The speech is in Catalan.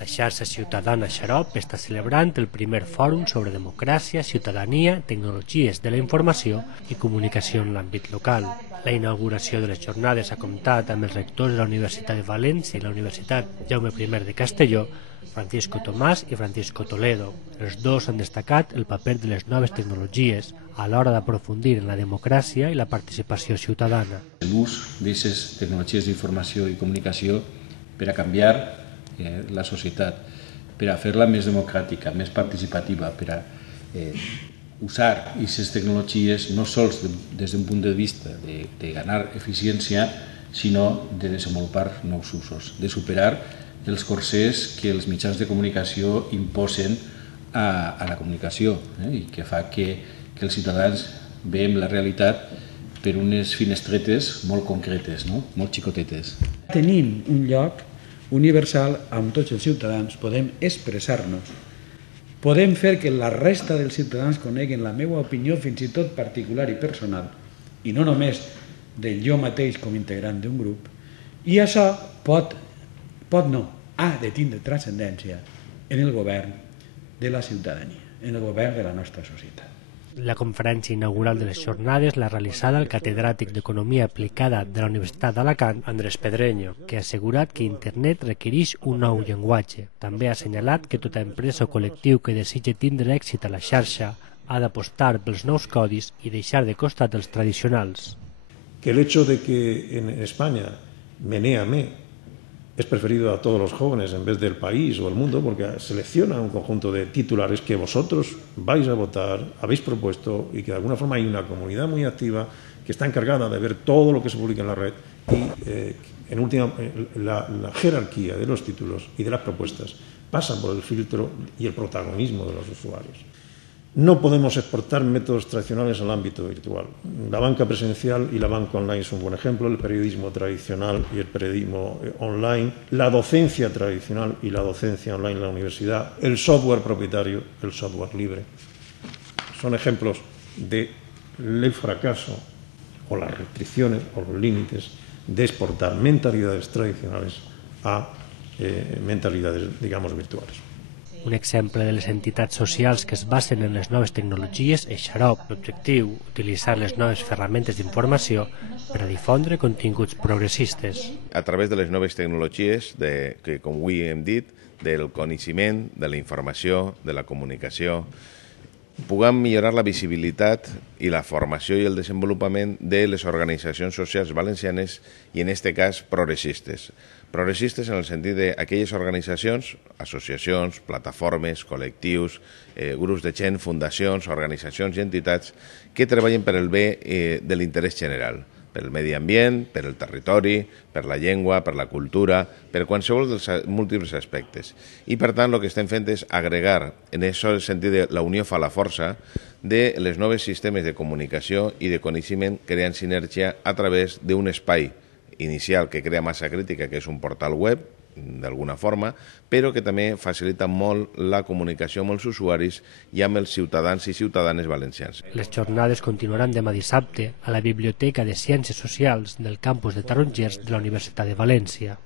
La xarxa ciutadana Xarop està celebrant el primer fòrum sobre democràcia, ciutadania, tecnologies de la informació i comunicació en l'àmbit local. La inauguració de les jornades ha comptat amb els rectors de la Universitat de València i la Universitat Jaume I de Castelló, Francisco Tomàs i Francisco Toledo. Els dos han destacat el paper de les noves tecnologies a l'hora d'aprofundir en la democràcia i la participació ciutadana. L'ús d'aquestes tecnologies d'informació i comunicació per a canviar la societat, per a fer-la més democràtica, més participativa, per a usar aquestes tecnologies no sols des d'un punt de vista de ganar eficiència, sinó de desenvolupar nous usos, de superar els corsers que els mitjans de comunicació imposen a la comunicació i que fa que els ciutadans veiem la realitat per unes finestretes molt concretes, molt xicotetes. Tenim un lloc universal amb tots els ciutadans, podem expressar-nos, podem fer que la resta dels ciutadans coneguen la meva opinió fins i tot particular i personal, i no només del jo mateix com integrant d'un grup, i això ha de tindre transcendència en el govern de la ciutadania, en el govern de la nostra societat. La conferència inaugural de les jornades l'ha realitzada el catedràtic d'Economia Aplicada de la Universitat d'Alacant, Andrés Pedreño, que ha assegurat que internet requereix un nou llenguatge. També ha assenyalat que tota empresa o col·lectiu que desitja tindre èxit a la xarxa ha d'apostar pels nous codis i deixar de costat els tradicionals. Que el hecho de que en España Menéame es preferido a todos los jóvenes en vez del país o el mundo porque selecciona un conjunto de titulares que vosotros vais a votar, habéis propuesto y que de alguna forma hay una comunidad muy activa que está encargada de ver todo lo que se publica en la red y en última la jerarquía de los títulos y de las propuestas pasa por el filtro y el protagonismo de los usuarios. No podemos exportar métodos tradicionales al ámbito virtual. La banca presencial y la banca online son un buen ejemplo, el periodismo tradicional y el periodismo online, la docencia tradicional y la docencia online en la universidad, el software propietario, el software libre. Son ejemplos del fracaso o las restricciones o los límites de exportar mentalidades tradicionales a mentalidades, digamos, virtuales. Un exemple de les entitats socials que es basen en les noves tecnologies és Xarop. L'objectiu, utilitzar les noves ferramentes d'informació per a difondre continguts progressistes. A través de les noves tecnologies, que com avui hem dit, del coneixement, de la informació, de la comunicació, puguem millorar la visibilitat i la formació i el desenvolupament de les organitzacions socials valencianes i, en aquest cas, progressistes. Progressistes en el sentit d'aquelles organitzacions, associacions, plataformes, col·lectius, grups de gent, fundacions, organitzacions i entitats que treballen per el bé de l'interès general, per el medi ambient, per el territori, per la llengua, per la cultura, per qualsevol dels múltiples aspectes. I, per tant, el que estem fent és agregar, en aquest sentit de la unió fa la força, de les noves sistemes de comunicació i de coneixement creant sinergia a través d'un espai inicial que crea massa crítica, que és un portal web, d'alguna forma, però que també facilita molt la comunicació amb els usuaris i amb els ciutadans i ciutadanes valencians. Les jornades continuaran demà dissabte a la Biblioteca de Ciències Socials del campus de Tarongers de la Universitat de València.